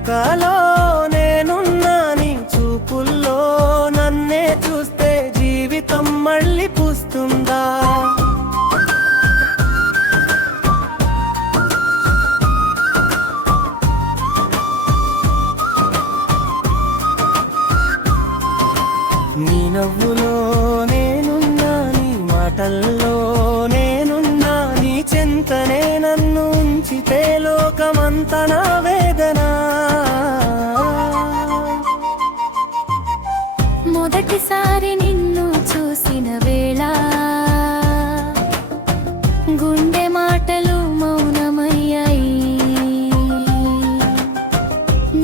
నడకలో నేనున్నా, నీ చూపుల్లో నన్నే చూస్తే జీవితం మళ్ళీ పూస్తుందా? నీ నవ్వులో నేనున్నా, నీ మాటల్లో నేనున్నా, నీ చెంతనే నన్ను ఉంచితే లోకమంతా నా వేదన. మొదటిసారి నిన్ను చూసిన వేళ గుండె మాటలు మౌనమయ్యాయి.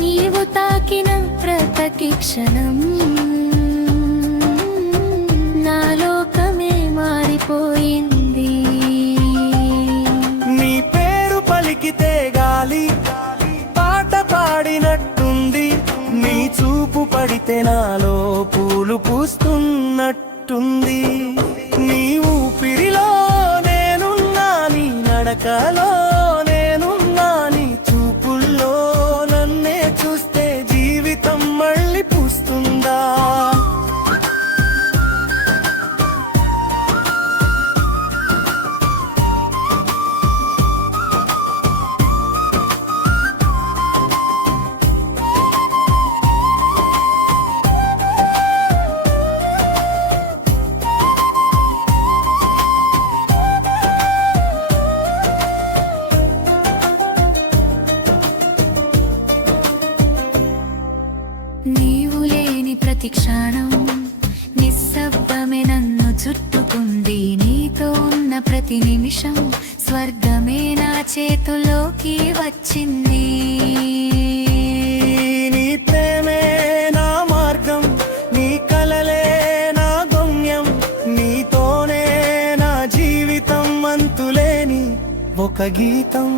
నీవు తాకిన ప్రతి క్షణం నా లోకమే మారిపోయింది. నీ పేరు పలికితే గాలి పాట పాడినట్టుంది, నీ చూపు పడితే నాలో పూలు పూస్తున్నట్టుంది. నీ ఊపిరిలో నేనున్నా, నీ నడకలో నేనున్నా, నీ చూపుల్లో నన్నే చూస్తే జీవితం మళ్ళీ పూస్తుందా? నీవు లేని ప్రతి క్షణం నిశ్శబ్దమే నన్ను చుట్టుకుంది. నీతో ఉన్న ప్రతి నిమిషం స్వర్గమే నా చేతుల్లోకి వచ్చింది. నీ ప్రేమే నా మార్గం, నీ కలలే నా గమ్యం, నీతోనే నా జీవితం అంతులేని ఒక గీతం.